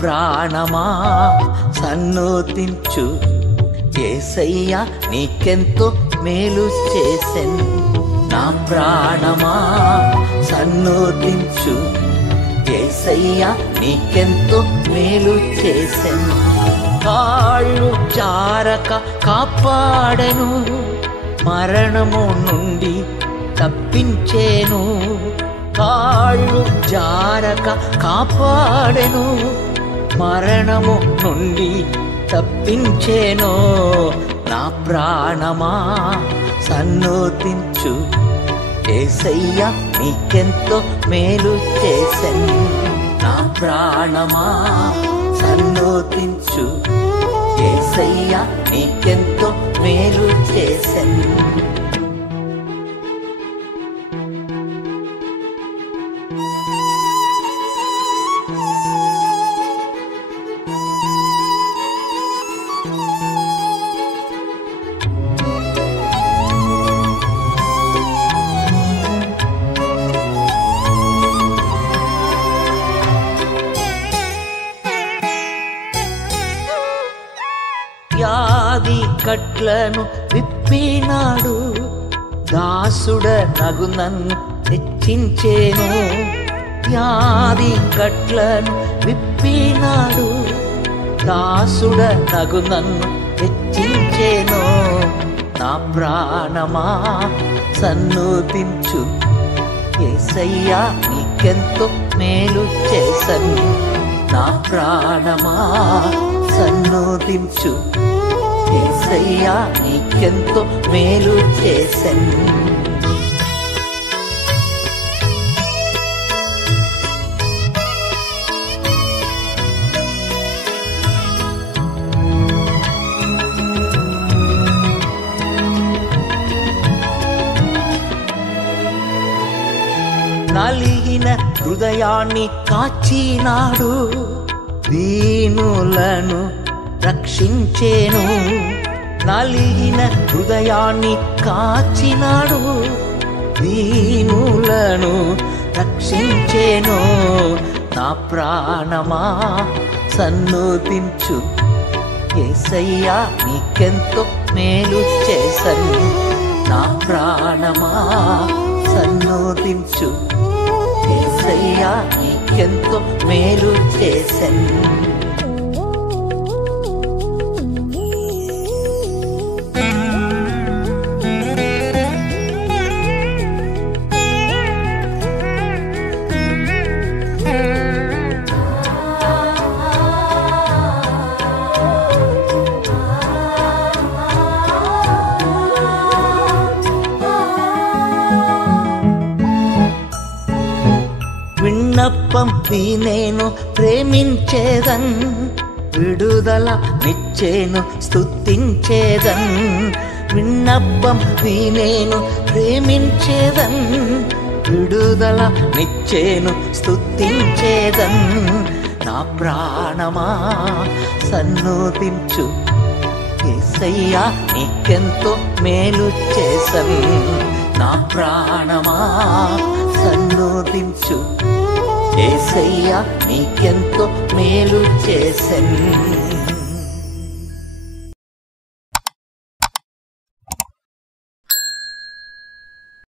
ప్రాణమా సన్నుతించు, యేసయ్యా నీకెంతో మేలు చేసెన్. నా ప్రాణమా సన్నుతించు, యేసయ్యా నీకెంతో మేలు చేసెన్. కాళ్ళు జారక కాపాడెను, మరణము నుండి తప్పించేను. కాళ్ళు జారక కాపాడెను, మరణము నుండి తప్పించేను. నా ప్రాణమా సన్నుతించు, యేసయ్యా నీకెంతో మేలు చేసెన్. నా ప్రాణమా సన్నుతించు, యేసయ్యా నీకెంతో మేలు చేసెన్. వ్యాధి కట్లను విప్పినాడు, దాసుడ నగు నన్ను హెచ్చించేను. వ్యాధి కట్లను విప్పినాడు, దాసుడ నగు నన్ను హెచ్చించేను. నా ప్రాణమా సన్నుతించు, యేసయ్యా నీకెంతో మేలు చేసెన్. నా ప్రాణమా సన్నుతించు, యేసయ్యా నీకెంతో మేలు చేసెన్. నలిగిన హృదయాన్ని కాచినాడు, దీనులను రక్షించేను. నలిగిన హృదయాన్ని కాచినాడు, దీనులను రక్షించేను. నా ప్రాణమా సన్నుతించు, యేసయ్యా నీకెంతో మేలు చేసెన్. నా ప్రాణమా సన్నుతించు, యేసయ్యా నీకెంతో మేలు చేసెన్. విన్నప్పం నేను ప్రేమించేదన్, విడుదల నిచ్చేను స్తుతించేదన్. విన్నప్పం నేను ప్రేమించేదన్, విడుదల నిచ్చేను స్తుతించేదన్. నా ప్రాణమా సన్నుతించు, యేసయ్యా నీకెంతో మేలు చేసెన్. నా ప్రాణమా సన్నుతించు, యేసయ్యా నీకెంతో మేలు చేసెన్.